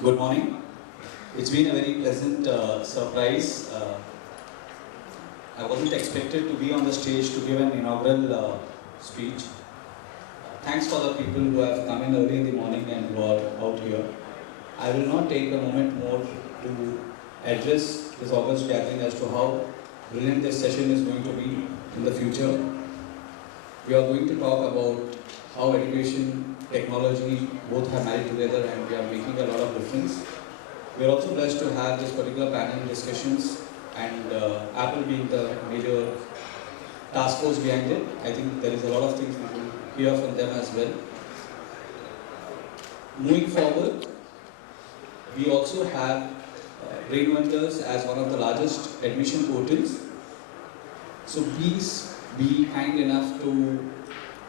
Good morning. It's been a very pleasant surprise. I wasn't expected to be on the stage to give an inaugural speech. Thanks for the people who have come in early in the morning and who are out here. I will not take a moment more to address this August gathering as to how brilliant this session is going to be in the future. We are going to talk about how education, technology both have married together and we are making a lot of difference. We are also blessed to have this particular panel discussions and Apple being the major task force behind it. I think there is a lot of things we will hear from them as well. Moving forward, we also have Brain Wonders as one of the largest admission portals. So please be kind enough to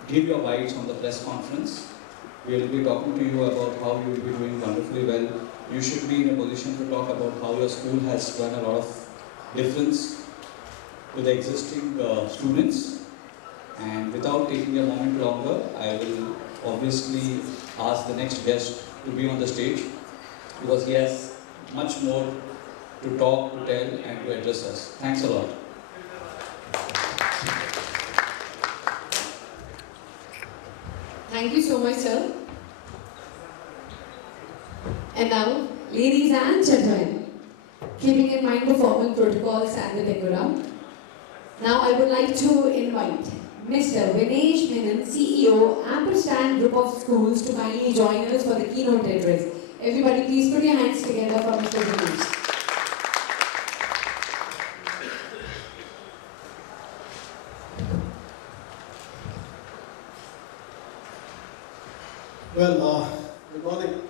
give your bites on the press conference. We will be talking to you about how you will be doing wonderfully well. You should be in a position to talk about how your school has done a lot of difference to the existing students. And without taking a moment longer, I will obviously ask the next guest to be on the stage because he has much more to talk, to tell and to address us. Thanks a lot. Thank you so much, sir. And now, ladies and gentlemen, keeping in mind the formal protocols and the decorum, now I would like to invite Mr. Vinesh, Menon, CEO, Amperstand Group of Schools to kindly join us for the keynote address. Everybody please put your hands together for Mr. Vinesh. Well, good morning.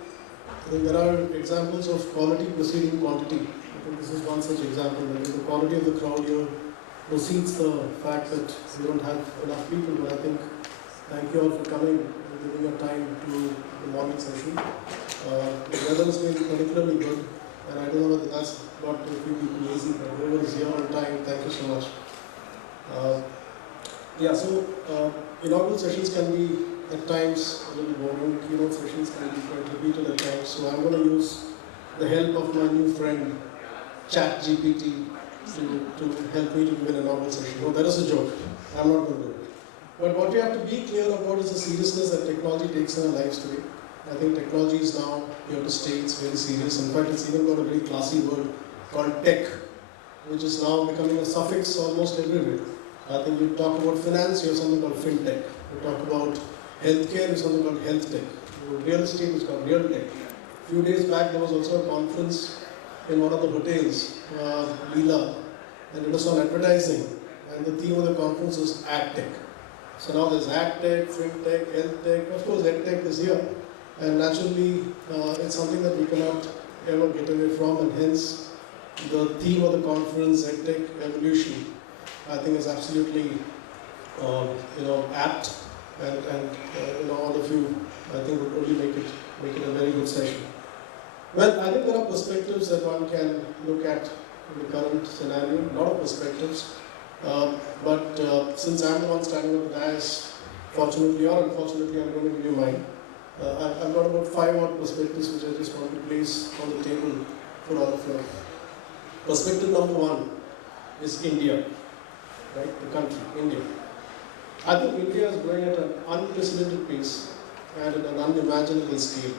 I think there are examples of quality preceding quantity. I think this is one such example. I think the quality of the crowd here precedes the fact that we don't have enough people. But I think thank you all for coming and giving your time to the morning session. The weather has been particularly good, and I don't know whether that's got a few people lazy, but whoever is here on time, thank you so much. Inaugural sessions can be at times a little boring, keynote sessions can be quite repeated at times, so I'm going to use the help of my new friend ChatGPT to help me to give an inaugural session. No, that is a joke. I'm not going to do it. But what we have to be clear about is the seriousness that technology takes in our lives today. I think technology is now here to stay, it's very serious. In fact, it's even got a very classy word called tech, which is now becoming a suffix almost everywhere. I think you talk about finance, you have something called fintech. You talk about healthcare, you have something called health tech. Real estate is called real tech. A few days back, there was also a conference in one of the hotels, Leela, and it was on advertising. And the theme of the conference was ad tech. So now there's ad tech, fintech, health tech. Of course, ed tech is here. And naturally, it's something that we cannot ever get away from, and hence the theme of the conference, EdTechEvolution, I think is absolutely apt, and all of you, I think, would only make it a very good session. Well, I think there are perspectives that one can look at in the current scenario, a lot of perspectives, but since I'm the one standing on the dais, fortunately or unfortunately, I'm going to give you mine. I've got about 5 odd perspectives which I just want to place on the table for all of you. Perspective number 1 is India, right? The country, India. I think India is growing at an unprecedented pace and at an unimaginable scale.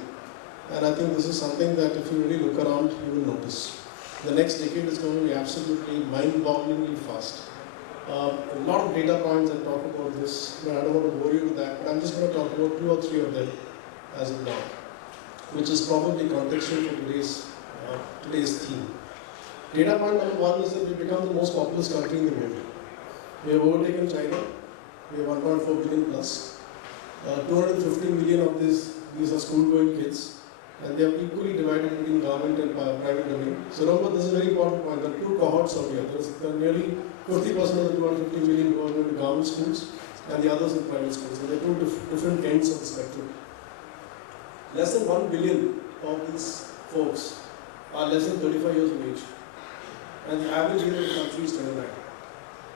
And I think this is something that if you really look around, you will notice. The next decade is going to be absolutely mind-bogglingly fast. A lot of data points that talk about this, but I don't want to bore you with that. But I'm just going to talk about 2 or 3 of them as of now, which is probably contextual for today's theme. Data point number 1 is that we've become the most populous country in the world. We have overtaken China. We have 1.4 billion plus. 250 million of these are school-going kids, and they are equally divided between government and private domain. So remember, this is a very important point. There are 2 cohorts out here. There are nearly 50% of the 250 million who are going to government schools, and the others in private schools. And they are 2 different ends of the spectrum. Less than 1 billion of these folks are less than 35 years of age, and the average age of the country is 29.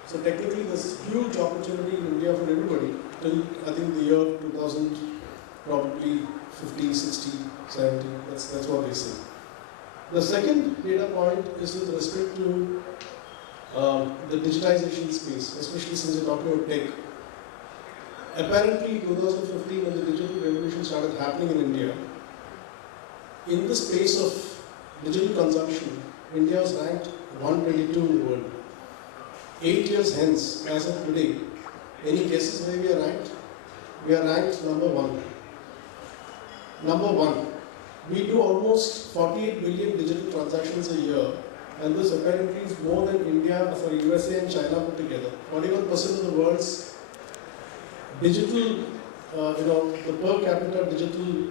So technically, there's huge opportunity in India for everybody till I think the year 2000, probably 50, 60, 70. That's what they say. The second data point is with respect to the digitization space, especially since we're talking about tech. Apparently, 2015, when the digital revolution started happening in India, in the space of digital consumption, India was ranked 122 in the world. 8 years hence, as of today, any guesses where we are ranked? We are ranked number 1. Number 1. We do almost 48 billion digital transactions a year, and this apparently is more than USA and China put together. 41% of the world's digital, the per capita digital,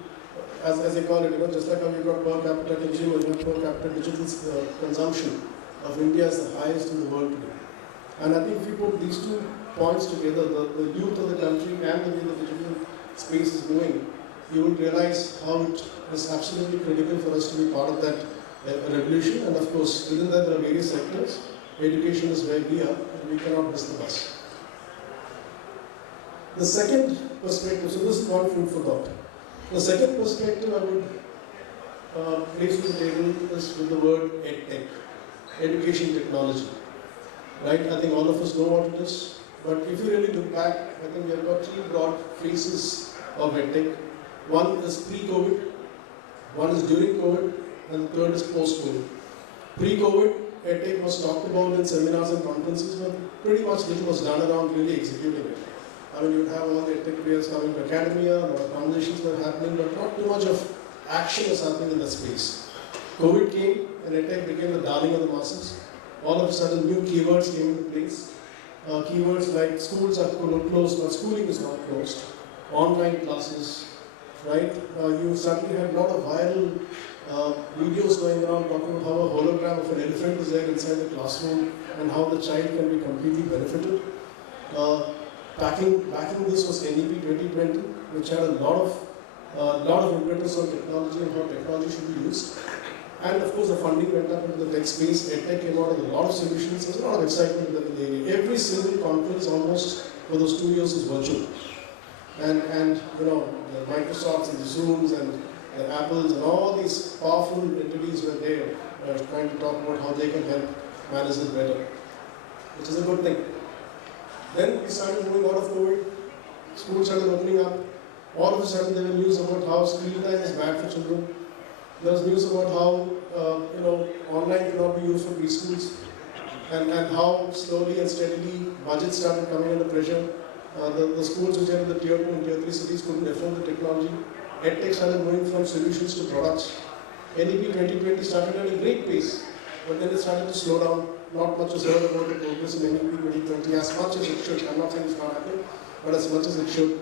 as they call it, just like how you've got per capita consumer, you have per capita digital consumption of India is the highest in the world today. And I think if you put these 2 points together, the youth of the country and the way the digital space is moving, you will realize how it is absolutely critical for us to be part of that revolution. And of course, within that there are various sectors. Education is where we are, and we cannot miss the bus. The second perspective, so this is one food for thought. The second perspective I would place on the table is with the word EdTech, education technology. Right? I think all of us know what it is. But if you really look back, I think we have got 3 broad phases of EdTech. One is pre-COVID, one is during COVID, and the third is post-COVID. Pre-COVID, EdTech was talked about in seminars and conferences, but pretty much little was done around really executing it. I mean, you would have all the EdTech players coming to academia, a lot of conversations were happening, but not too much of action was happening in that space. COVID came, and EdTech became the darling of the masses. All of a sudden, new keywords came into place. Keywords like schools are closed, but schooling is not closed. Online classes, right? You suddenly had a lot of viral videos going around talking about how a hologram of an elephant is there inside the classroom and how the child can be completely benefited. Backing this was NEP 2020, which had a lot of impetus on technology and how technology should be used. And of course, the funding went up into the tech space. EdTech came out with a lot of solutions. There's a lot of excitement in the area. Every single conference almost for those 2 years is virtual. And the Microsofts and the Zooms and the Apples and all these powerful entities were there trying to talk about how they can help manage this better, which is a good thing. Then we started moving out of COVID. Schools started opening up. All of a sudden, there were news about how screen time is bad for children. There was news about how online cannot be used for preschools, and how slowly and steadily budgets started coming under pressure. The schools which are in the tier 2 and tier 3 cities couldn't afford the technology. EdTech started moving from solutions to products. NEP 2020 started at a great pace, but then it started to slow down. Not much was heard about the progress in NEP 2020 as much as it should. I'm not saying it's not happening, but as much as it should.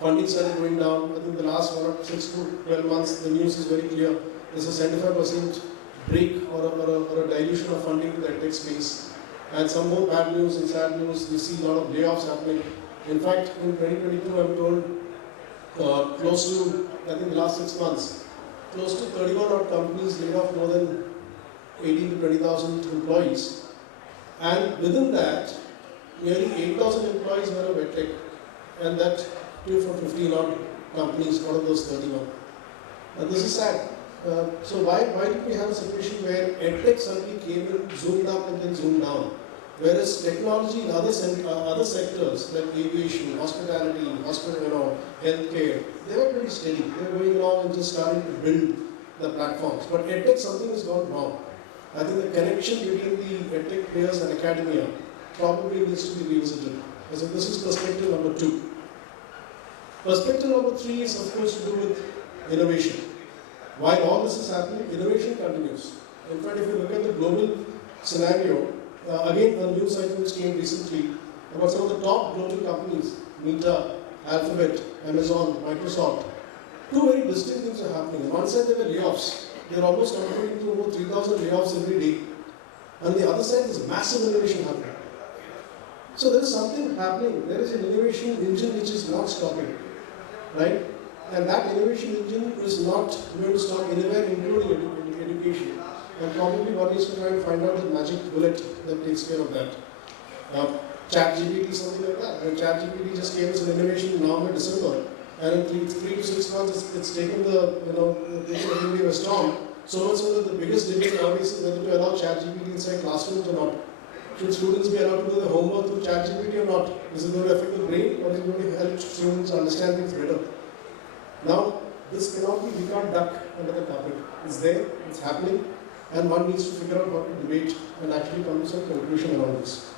Funding started going down. I think the last 6 to 12 months, the news is very clear. There's a 75% break or a dilution of funding to the EdTech space. And some more bad news and sad news. We see a lot of layoffs happening. In fact, in 2022, I'm told close to, I think the last 6 months, close to 31 odd companies laid off more than 18 to 20,000 employees. And within that, nearly 8,000 employees were of EdTech. And that 2 from 15 odd companies out of those 31. This is sad. So why did we have a situation where EdTech suddenly came in, zoomed up and then zoomed down? Whereas technology in other sectors like aviation, hospitality, healthcare, they were pretty steady. They were going along and just starting to build the platforms. But EdTech, something has gone wrong. I think the connection between the EdTech players and academia probably needs to be revisited. So this is perspective number 2. Perspective number 3 is, of course, to do with innovation. While all this is happening, innovation continues. In fact, if you look at the global scenario, again, a news cycle which came recently about some of the top global companies, Meta, Alphabet, Amazon, Microsoft, 2 very distinct things are happening. On one side, there were layoffs. They're almost contributing to over 3,000 layoffs every day. On the other side, there's massive innovation happening. So there is something happening. There is an innovation engine which is not stopping. Right? And that innovation engine is not going to stop anywhere, including education. And probably one needs to try and find out the magic bullet that takes care of that. ChatGPT, something like that. When ChatGPT just came as an innovation in November, December, And in 3 to 6 months, it's taken taken a storm. So much so that the biggest debate nowadays is whether to allow ChatGPT inside classrooms or not. Should students be allowed to do their homework through ChatGPT or not? Is it going to affect the brain, or is it going to help students understand things better? Now, this we can't duck under the carpet. It's there, it's happening, and one needs to figure out how to debate and actually come to some conclusion around this.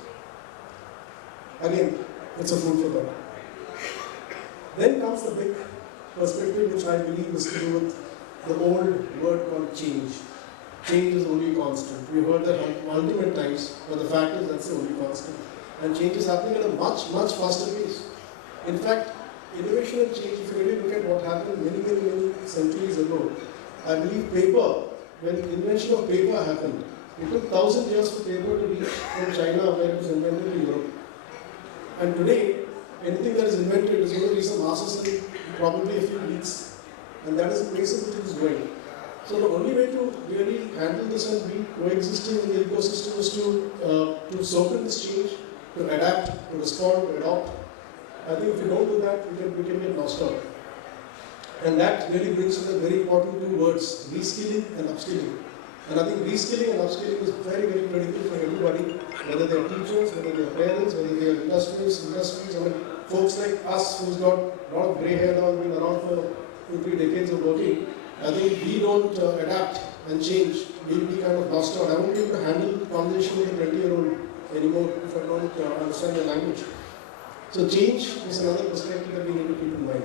Again, it's a food for thought. Then comes the big perspective, which I believe is to do with the old word called change. Change is the only constant. We've heard that multiple times, but the fact is that's the only constant. And change is happening at a much, much faster pace. In fact, innovation and change, if you really look at what happened many centuries ago, I believe paper, when the invention of paper happened, it took 1,000 years for paper to reach from China where it was invented to Europe. And today, anything that is invented is going to reach the masses in probably a few weeks. And that is the pace at which it is going. So the only way to really handle this and be coexisting in the ecosystem is to soak in this change, to adapt, to respond, to adopt. I think if we don't do that, we can get lost out. And that really brings to the very important two words, reskilling and upskilling. And I think reskilling and upskilling is very critical for everybody, whether they are teachers, whether they are parents, whether they are industries, I mean, folks like us who's got a lot of grey hair now, been around for 2-3 decades of working. I think we don't adapt and change, we'll be kind of lost out. I won't be able to handle conversation with a 20-year-old anymore if I don't understand the language. So change is another perspective that we need to keep in mind.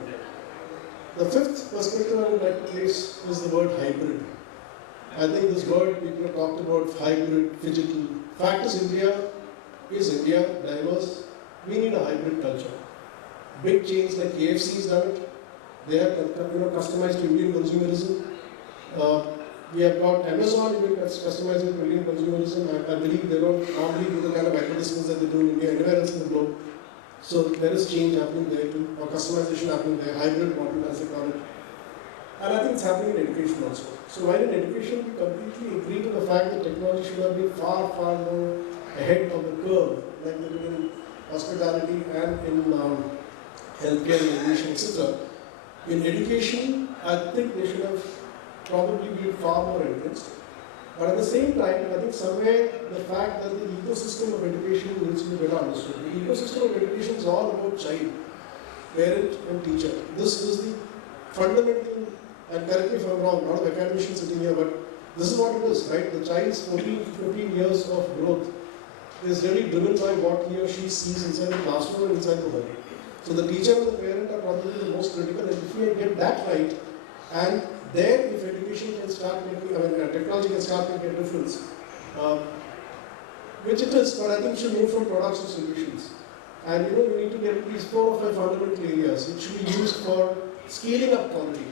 The fifth perspective I would like to place is the word hybrid. I think this word, people have talked about hybrid, digital. Fact is India, diverse. We need a hybrid culture. Big chains like KFC has done it. They have customized to Indian consumerism. We have got Amazon even customizing to Indian consumerism. I believe they don't normally do the kind of advertisements that they do in India anywhere else in the globe. So there is change happening there too, or customization happening there, hybrid model as they call it. And I think it's happening in education also. So while in education we completely agree to the fact that technology should have been far more ahead of the curve, like they do in hospitality and in healthcare and aviation, etc. In education, I think they should have probably been far more advanced. But at the same time, I think somewhere the fact that the ecosystem of education needs to be better understood. The ecosystem of education is all about child, parent and teacher. This is the fundamental, and correct me if I'm wrong, not an academician sitting here, but this is what it is, right? The child's 14 to 15 years of growth is really driven by what he or she sees inside the classroom and inside the home. So the teacher and the parent are probably the most critical, and if we get that right, and then if education can start making, technology can start making a difference, which it is, but I think it should move from products to solutions. And we need to get these 4 or 5 fundamental areas. It should be used for scaling up quality.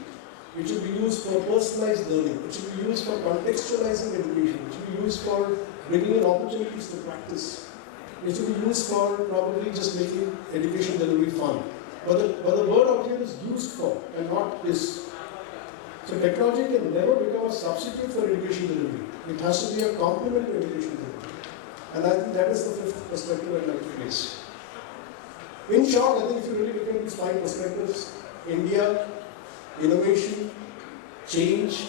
It should be used for personalized learning. It should be used for contextualizing education. It should be used for bringing in opportunities to practice. It should be used for probably just making education delivery fun. But the word out here is used for and not is. So technology can never become a substitute for education delivery. It has to be a complement to education delivery. And I think that is the fifth perspective I'd like to place. In short, I think if you really look at these 5 perspectives, India, innovation, change,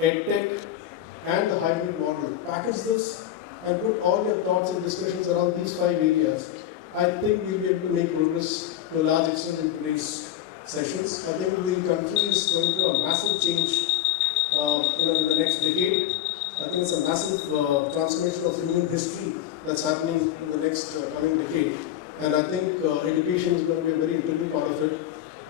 EdTech, and the hybrid model, package this and put all your thoughts and discussions around these 5 areas, I think we'll be able to make progress to a large extent in today's sessions. I think the country is going through a massive change in the next decade. I think it's a massive transformation of human history that's happening in the next coming decade. And I think education is going to be a very integral part of it.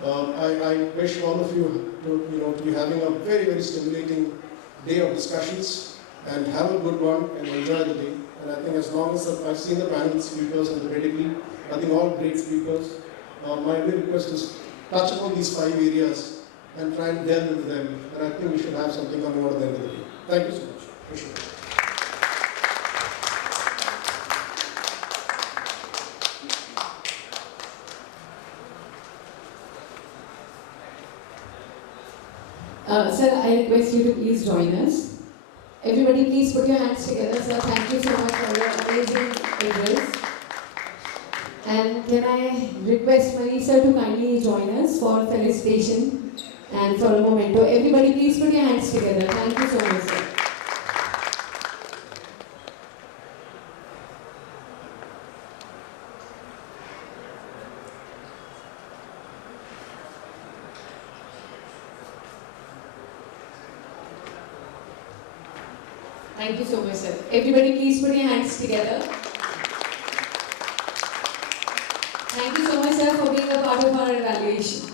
I wish all of you to be having a very stimulating day of discussions, and have a good one and enjoy the day. And I think as long as I've seen the panel speakers and the pedigree, I think all great speakers. My only request is touch upon these 5 areas and try and delve into them. And I think we should have something coming out of the end of the day. Thank you so much. Appreciate it. Sir, I request you to please join us. Everybody please put your hands together. Sir, thank you so much for your amazing address. And can I request Marisa to kindly join us for felicitation and for a memento. Everybody please put your hands together. Thank you so much, sir. Thank you so much, sir. Everybody please put your hands together. Thank you so much, sir, for being a part of our evaluation.